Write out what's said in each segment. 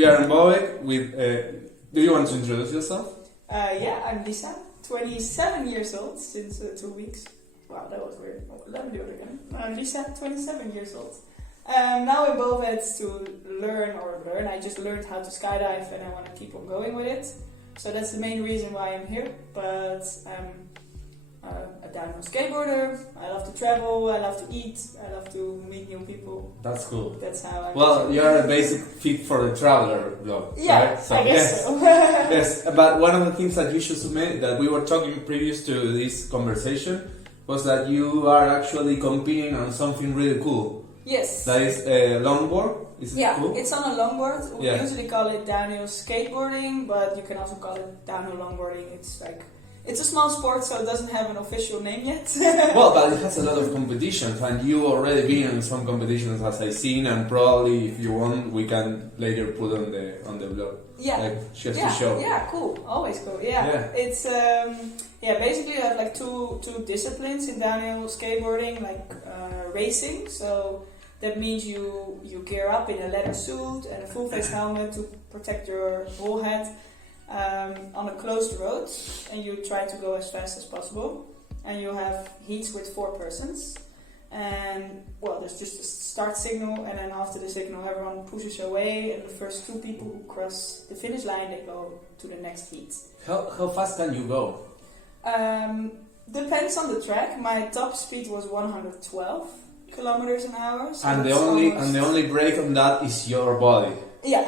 we are involved with. Do you want to introduce yourself? Yeah, I'm Lisa, 27 years old since 2 weeks. Wow, that was weird. Oh, let me do it again. I'm Lisa, 27 years old. Now I'm both to learn. I just learned how to skydive and I want to keep on going with it. So that's the main reason why I'm here. But I'm a downhill skateboarder. I love to travel. I love to eat. I love to meet new people. That's cool. That's how I. Well, you're a basic fit for the traveler, though. Yeah, right? So, I guess so. Yes, but one of the things that you should submit that we were talking previous to this conversation was that you are actually competing on something really cool. Yes. That is a longboard. Is it cool? It's on a longboard. We usually call it downhill skateboarding, but you can also call it downhill longboarding. It's a small sport, so it doesn't have an official name yet. Well, but it has a lot of competitions, and you already been in some competitions, as I've seen, and probably if you want, we can later put on the blog. Yeah. Like just to show. Yeah, cool. Always cool. Yeah. It's basically you have like two disciplines in downhill skateboarding, like racing. So that means you gear up in a leather suit and a full face helmet to protect your whole head. On a closed road, and you try to go as fast as possible, and you have heats with 4 persons, and there's just a start signal, and then after the signal everyone pushes away, and the first 2 people who cross the finish line, they go to the next heat. How fast can you go? Depends on the track. My top speed was 112 kilometers an hour. So and the only brake on that is your body. Yeah.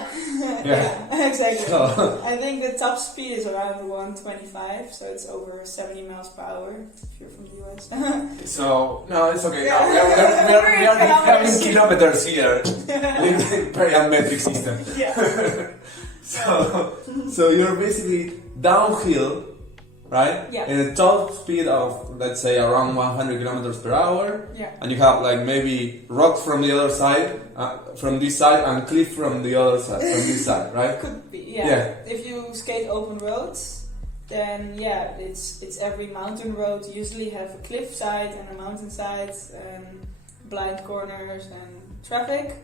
Yeah, exactly. So. I think the top speed is around 125, so it's over 70 miles per hour if you're from the US. So, no, it's okay. Yeah. We are having kilometers here. Imperial metric system. Yeah. So you're basically downhill, right? Yeah. In a top speed of, let's say, around 100 kilometers per hour. Yeah. And you have like maybe rocks from the other side, from this side, and cliff from the other side, from this side, right? Could be, yeah. If you skate open roads, then it's every mountain road usually have a cliff side and a mountain side, and blind corners and traffic.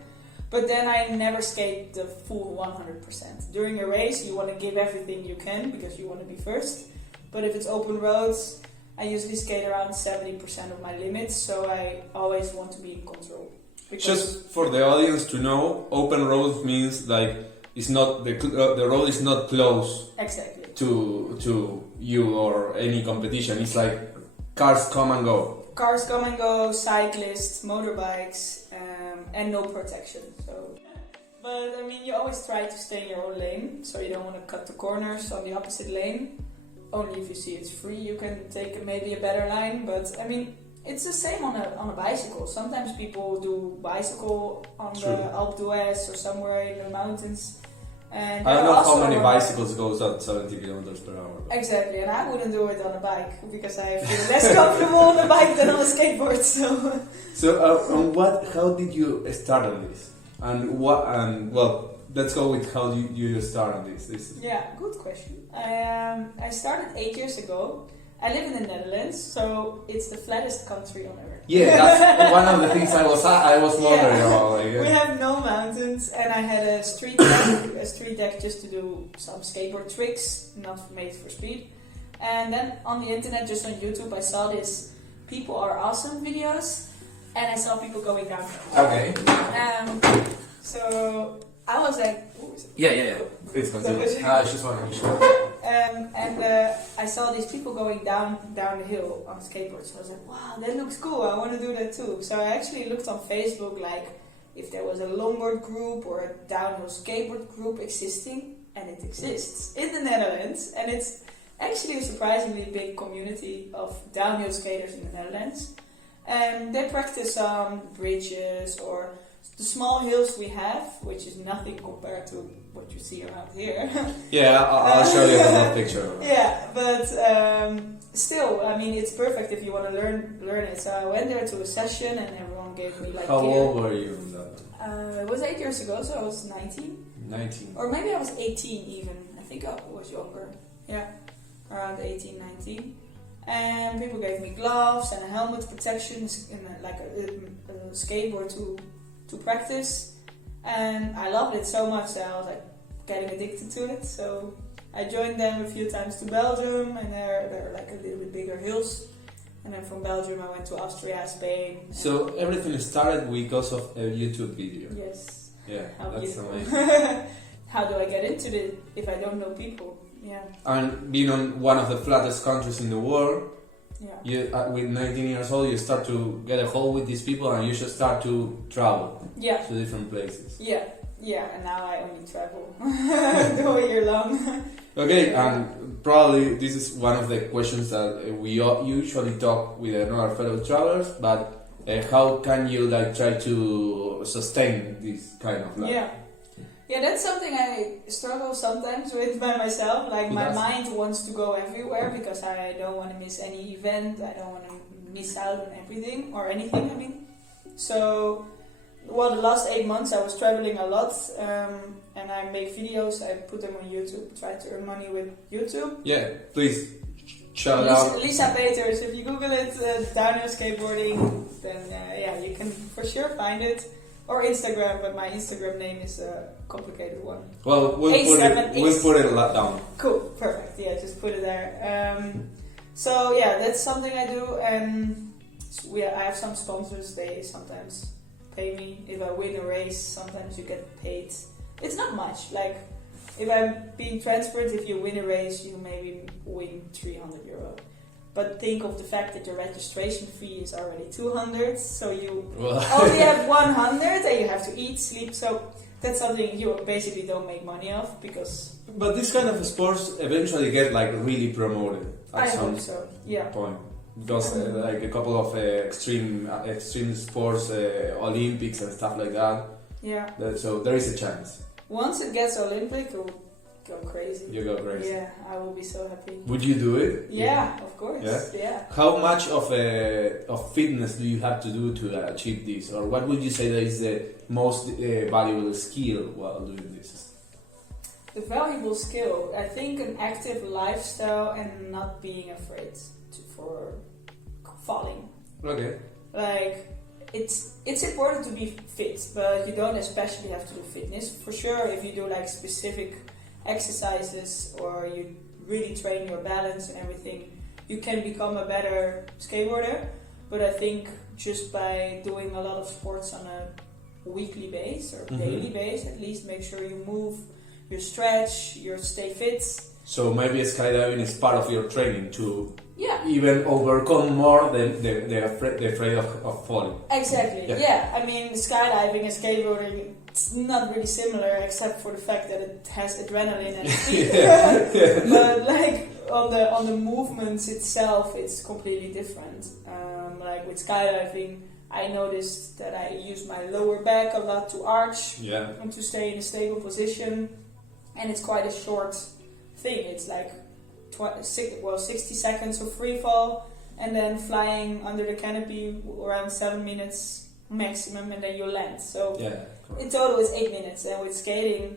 But then I never skate the full 100%. During a race, you want to give everything you can because you want to be first. But if it's open roads, I usually skate around 70% of my limits, so I always want to be in control. Just for the audience to know, open road means like it's not the road is not close exactly to you or any competition. It's like cars come and go. Cars come and go, cyclists, motorbikes, and no protection. So, but I mean, you always try to stay in your own lane, so you don't want to cut the corners on the opposite lane. Only if you see it's free, you can take maybe a better line. But I mean, it's the same on a bicycle. Sometimes people do bicycle on the Alpe d'Huez or somewhere in the mountains. And I don't know how many bicycles goes at 70 kilometers per hour. Exactly, and I wouldn't do it on a bike because I feel less comfortable on a bike than on a skateboard. So, how did you start on this? Let's go with how you start on this. Yeah, good question. I started 8 years ago. I live in the Netherlands, so it's the flattest country on earth. Yeah, that's one of the things I was wondering about. Like, We have no mountains, and I had a street deck just to do some skateboard tricks, not made for speed. And then on the internet, just on YouTube, I saw this "People Are Awesome" videos, and I saw people going down. Okay. So I was like, yeah. Please continue. I just want to make sure. I saw these people going down the hill on skateboards. So I was like, wow, that looks cool. I want to do that too. So I actually looked on Facebook, like if there was a longboard group or a downhill skateboard group existing, and it exists in the Netherlands. And it's actually a surprisingly big community of downhill skaters in the Netherlands. And they practice on bridges or the small hills we have, which is nothing compared to what you see around here. Yeah, I'll show you another picture. Yeah, but still, I mean, it's perfect if you want to learn it. So I went there to a session and everyone gave me like... How old were you in that? It was 8 years ago, so I was 19. 19. Or maybe I was 18 even. I think I was younger. Yeah, around 18, 19. And people gave me gloves and a helmet protection and like a skateboard to practice. And I loved it so much that I was like, getting addicted to it. So I joined them a few times to Belgium, and they're like a little bit bigger hills. And then from Belgium I went to Austria, Spain. So everything started because of a YouTube video. Yes. Yeah, How that's beautiful. amazing. How do I get into it if I don't know people? Yeah. And being on one of the flattest countries in the world, Yeah. you with 19 years old, you start to get a hold with these people, and you should start to travel Yeah. to different places. Yeah. Yeah. And now I only travel the whole year long. Okay, and probably this is one of the questions that we usually talk with another fellow travelers, but how can you like try to sustain this kind of life? Yeah. Yeah, that's something I struggle sometimes with by myself. Like, my mind wants to go everywhere because I don't want to miss any event. I don't want to miss out on everything or anything, I mean. So, well, the last 8 months I was traveling a lot, and I make videos. I put them on YouTube, try to earn money with YouTube. Yeah, please shout out. Lisa Peters, if you Google it, downhill skateboarding, then yeah, you can for sure find it. Or Instagram, but my Instagram name is a complicated one. Well, we'll put it down. Cool, perfect. Yeah, just put it there. So yeah, that's something I do, and I have some sponsors. They sometimes pay me if I win a race. Sometimes you get paid. It's not much. Like, if I'm being transparent, if you win a race, you maybe win €300. But think of the fact that your registration fee is already 200, so you only have 100, and you have to eat, sleep. So that's something you basically don't make money off because. But this kind of sports eventually get like really promoted at some hope so. Yeah. point, because like a couple of extreme sports, Olympics and stuff like that. Yeah. So there is a chance. Once it gets Olympic, you'll go crazy. You go crazy. Yeah, I will be so happy. Would you do it? Yeah, of course. Yeah. How much of fitness do you have to do to achieve this, or what would you say that is the most valuable skill while doing this? The valuable skill, I think, an active lifestyle and not being afraid for falling. Okay. Like, it's important to be fit, but you don't especially have to do fitness. For sure, if you do like specific exercises or you really train your balance and everything, you can become a better skateboarder. But I think just by doing a lot of sports on a weekly base or daily base, at least make sure you move, you stretch, you stay fit. So maybe skydiving is part of your training to even overcome more the afraid of falling. Exactly. Yeah. I mean, skydiving and skateboarding, it's not really similar except for the fact that it has adrenaline and speed. But like on the movements itself, it's completely different. Like with skydiving, I noticed that I use my lower back a lot to arch and to stay in a stable position, and it's quite a short thing. It's like 60 seconds of free fall, and then flying under the canopy around 7 minutes maximum, and then you land. So in total it's 8 minutes, and with skating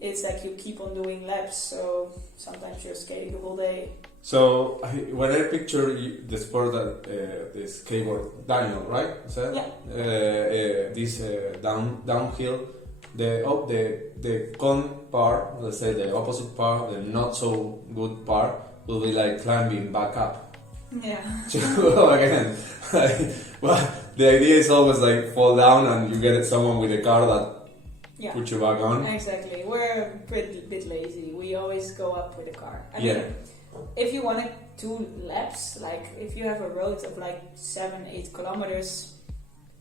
it's like you keep on doing laps, so sometimes you're skating the whole day. So when I picture the sport that the skateboard, Daniel, right? This downhill, the con part, let's say the opposite part, the not so good part, will be like climbing back up. Yeah. So again, well, the idea is always like fall down and you get someone with a car that puts you back on. Exactly. We're a bit lazy. We always go up with a car. I mean, if you want to do laps, like if you have a road of like 7-8 kilometers,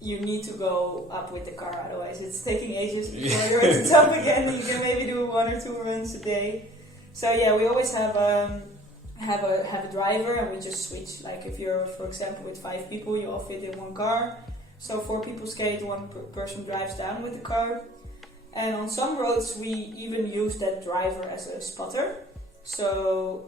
you need to go up with the car, otherwise it's taking ages before you're at the top again. You can maybe do 1 or 2 runs a day. So yeah, we always have a driver, and we just switch. Like if you're, for example, with 5 people, you all fit in one car. So 4 people skate, 1 person drives down with the car. And on some roads we even use that driver as a spotter. So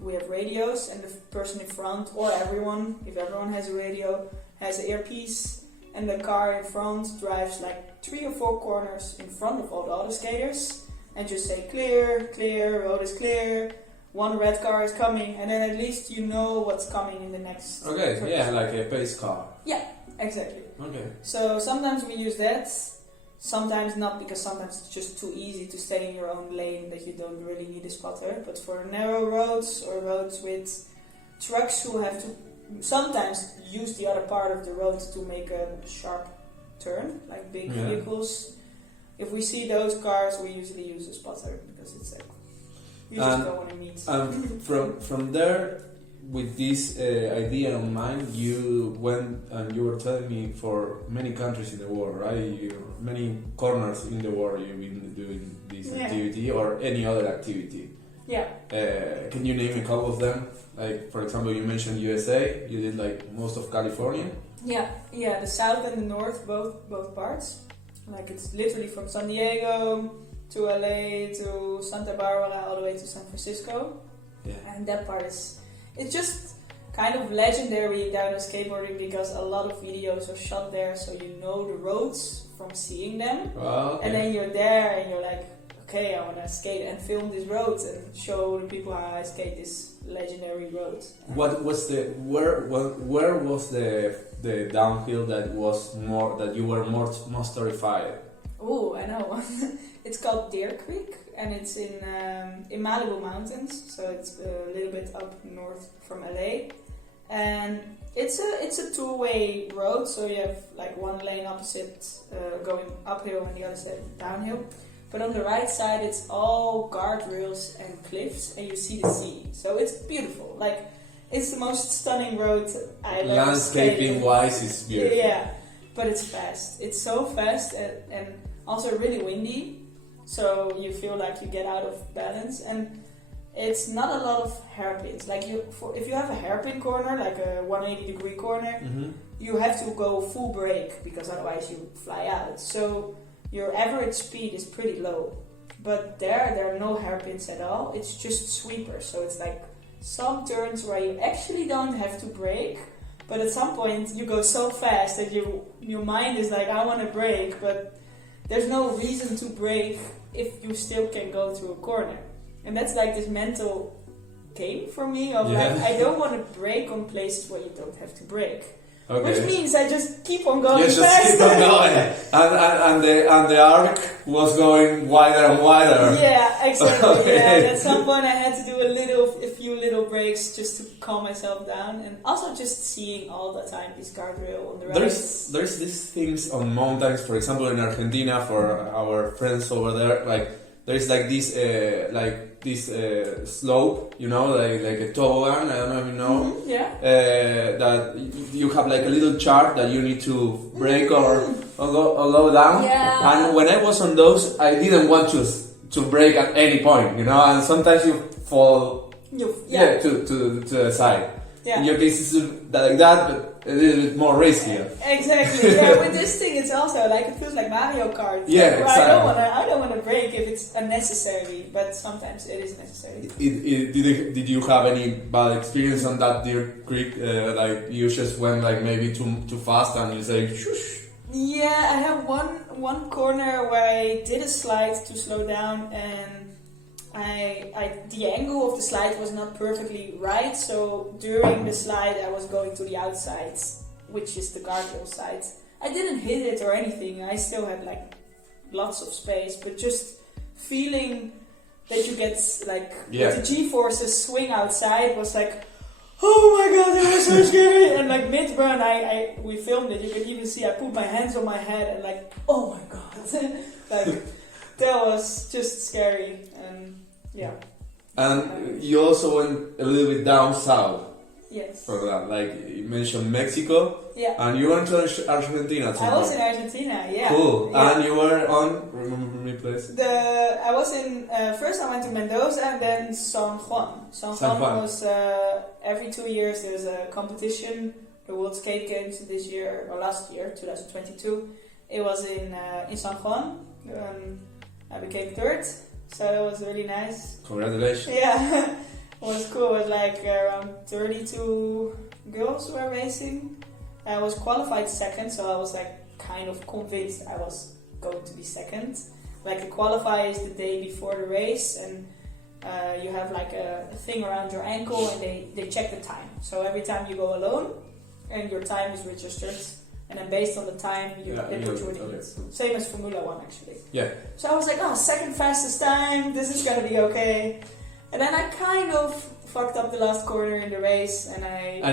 we have radios, and the person in front, or everyone, if everyone has a radio, has an earpiece. And the car in front drives like 3 or 4 corners in front of all the other skaters and just say clear, clear, road is clear, 1 red car is coming, and then at least you know what's coming in the next. Okay, like a pace car. Yeah, exactly. Okay. So sometimes we use that. Sometimes not, because sometimes it's just too easy to stay in your own lane that you don't really need a spotter. But for narrow roads or roads with trucks who have to sometimes use the other part of the road to make a sharp turn, like big vehicles, if we see those cars, we usually use a spotter, because it's like you just don't want to meet. From there, with this idea in mind, you went and you were telling me for many countries in the world, right? Many corners in the world you've been doing this activity or any other activity. Yeah. Can you name a couple of them? Like, for example, you mentioned USA. You did like most of California. Yeah, the south and the north, both parts. Like, it's literally from San Diego to LA to Santa Barbara all the way to San Francisco. Yeah. And that part is, it's just kind of legendary downhill skateboarding, because a lot of videos are shot there, so you know the roads from seeing them. Oh, okay. And then you're there and you're like, okay, I want to skate and film this road and show the people how I skate this legendary road. What was where was the downhill that was more, that you were most terrified? Oh, I know. It's called Deer Creek, and it's in Malibu Mountains, so it's a little bit up north from LA. And it's a two-way road, so you have like one lane opposite going uphill and the other side downhill. But on the right side, it's all guardrails and cliffs, and you see the sea. So it's beautiful. Like, it's the most stunning road I've ever skated. Landscaping-wise, it's beautiful. Yeah, but it's fast. It's so fast and also really windy. So you feel like you get out of balance. And it's not a lot of hairpins. Like, if you have a hairpin corner, like a 180-degree corner, you have to go full brake, because otherwise you fly out. So your average speed is pretty low, but there are no hairpins at all. It's just sweepers, so it's like some turns where you actually don't have to brake, but at some point you go so fast that your mind is like, I want to brake, but there's no reason to brake if you still can go to a corner. And that's like this mental game for me of like, I don't want to brake on places where you don't have to brake. Okay. Which means I just keep on going faster. Just keep on going. and the arc was going wider and wider. Yeah, exactly. Okay. Yeah, at some point I had to do a few little breaks just to calm myself down, and also just seeing all the time this guardrail on the right. There's these things on mountains, for example, in Argentina, for our friends over there, like there's like this slope, you know, like a toboggan, I don't know if you know. That you have like a little chart that you need to break or go down. Yeah. And when I was on those, I didn't want to break at any point, you know, and sometimes you fall to the side. Yeah. In your case, it's like that, but a little bit more risky. Exactly. Yeah. With this thing, it's also like, it feels like Mario Kart. Yeah, exactly. I don't want to brake if it's unnecessary, but sometimes it is necessary. Did you have any bad experience on that Deer Creek? Like you just went like maybe too fast and you say shush. Yeah, I have one corner where I did a slide to slow down, and the angle of the slide was not perfectly right, so during the slide I was going to the outside, which is the guardrail side. I didn't hit it or anything, I still had like lots of space, but just feeling that you get like the G-forces swing outside was like, oh my god, that was so scary. And like mid-run, we filmed it, you can even see I put my hands on my head and like, oh my god. Like, that was just scary. And yeah. And you also went a little bit down south. Yes. For that, like you mentioned Mexico. Yeah. And you went to Argentina. I was in Argentina. Yeah. Cool. Yeah. And you were on. Remember me, please. I was in. First, I went to Mendoza and then San Juan. San Juan was every 2 years there's a competition. The World Skate Games this year or last year, 2022. It was in San Juan. I became third. So that was really nice. Congratulations. Yeah, it was cool. It was like around 32 girls were racing. I was qualified second, so I was like kind of convinced I was going to be second. Like the qualify is the day before the race, and you have like a thing around your ankle, and they check the time. So every time you go alone, and your time is registered, and then based on the time, they put you in the heats. Same as Formula 1 actually. Yeah. So I was like, oh, second fastest time, this is gonna be okay. And then I kind of fucked up the last corner in the race, and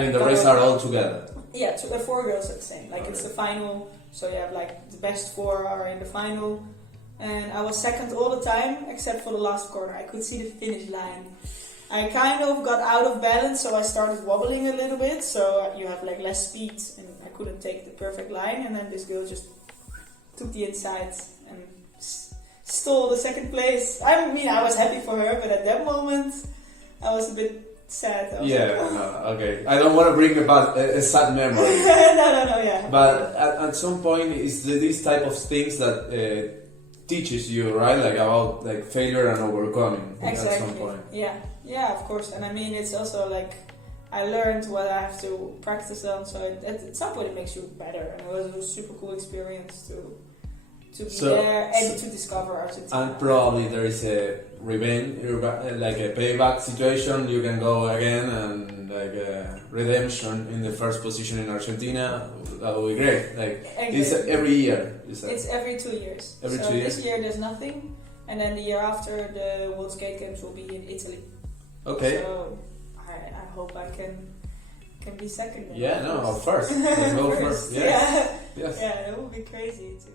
in the race are all together? Yeah, 4 girls are the same. Like it's the final, so you have like the best 4 are in the final. And I was second all the time, except for the last corner. I could see the finish line. I kind of got out of balance, so I started wobbling a little bit. So you have like less speed, and I couldn't take the perfect line. And then this girl just took the inside and stole the second place. I mean, I was happy for her, but at that moment, I was a bit sad. Okay. I don't want to bring about a sad memory. No, yeah. But at some point, it's these type of things that teaches you, right? Like about like failure and overcoming. Exactly. At some point. Yeah, of course. And I mean, it's also like I learned what I have to practice on. So at some point, it makes you better, and it was a super cool experience to be there and to discover Argentina. And probably there is a revenge, like a payback situation. You can go again and like a redemption in the first position in Argentina. That would be great. Like it's every year. It's every 2 years. Every 2 years. This year there's nothing, and then the year after the World Skate Games will be in Italy. Okay. So I hope I can be second. Yeah, no, first. Let's go first. Yes. Yeah, that would be crazy too.